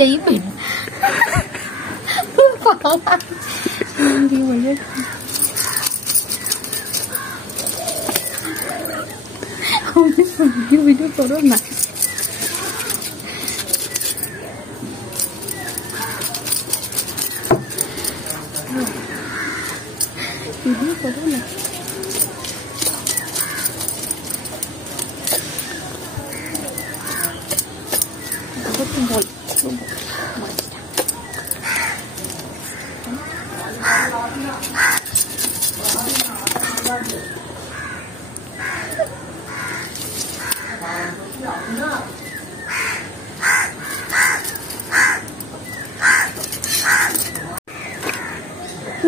দেখবেন ভিডিও করো না। ভিডিও করো না।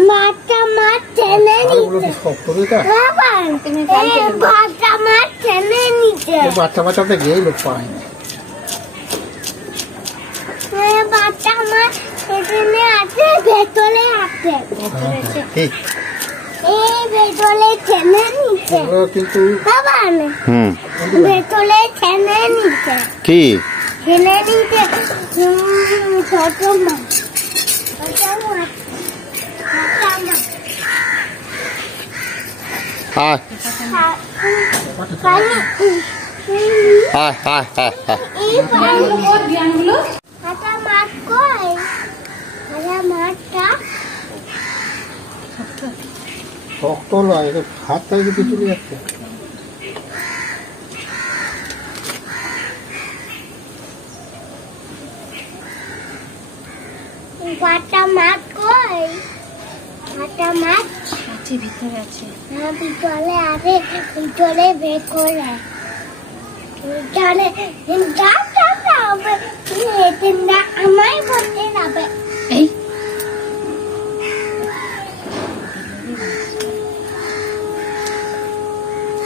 মাটা মাছ টেনে নিচে বাটা মাছ টেনে নিচে বাচ্চা বাচ্চাতে গিয়ে লোক পায় না। বাটা মাছ এখানে আছে, ভেতরে আছে, এই ভেতরে টেনে নিচে কিন্তু ভেতরে টেনে নিচে কি টেনে নিচে ছোট মাছ আয় আয় আয় আয় মাছ কই মাছটা শক্ত নয়, হাত থেকে পিছনে যাচ্ছে। বাটা মাছ কই? বাটা মাছ আছে, ভিতরে আছে। হ্যাঁ, ভিতরে আছে, ভিতরে বের করে ভিতরে আমায় বলতে যাবে। এই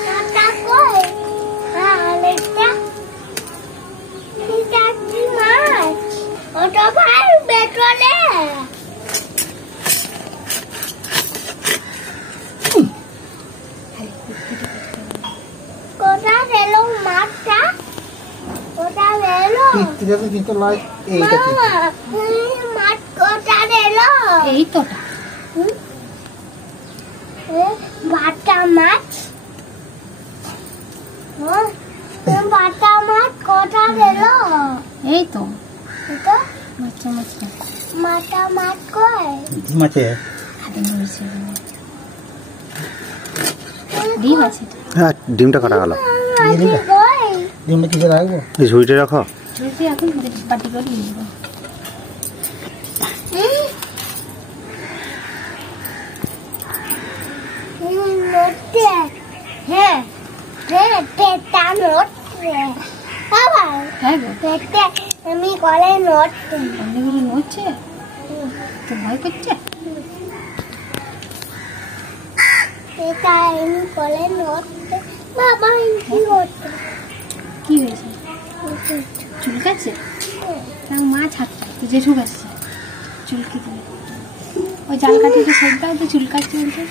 বাটা কই? এটা কি মাছ? ওটা ভাই ভেতরে কোথা গেল মাছটা? কোথা গেল? কিন্তু নয়, এইটা মাছ কোথা গেল? এই তোটা বাটা মাছ, বাটা মাছ কোথা গেল? এই তো তো বাচ্চা মাছটা মাটা মাছ কই? মাছে হাতে ধরেছে। ডিম আছে, হ্যাঁ ডিমটা কাটা গেল। ডিমটা কিসে রাখবো? এই ঝুড়িটা রাখো। ঝুড়িতে এখন পাটি করে দিয়ে দেবো। হ্যাঁ হ্যাঁ, পেটা নড়ছে বাবা। হ্যাঁ গো, পেটে আমি কলে নড়ছে। অনেকগুলো নড়ছে, তো ভয় করছে। পেটা আমি কলে নড়ছে বাবা। কি হচ্ছে? কি হয়েছে? চুলকাচ্ছে? মাছ হাতটা তো জেঠু কাটছে, চুলকি দিলে ওই জাল কাঠিতে সবটাও তো চুলকাচ্ছে বলছে।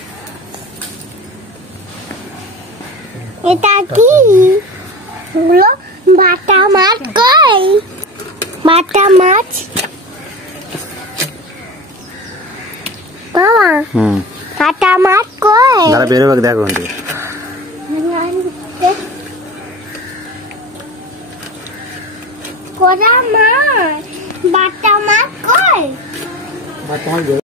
এটা কি গুলো? বাটা মাছ কই? বাটা মাছ বাবা, বাটা মাছ কই? দাঁড়া বেরোবে দেখো। কোথা মাছ? বাটা মাছ কই? বাচ্চা মাছ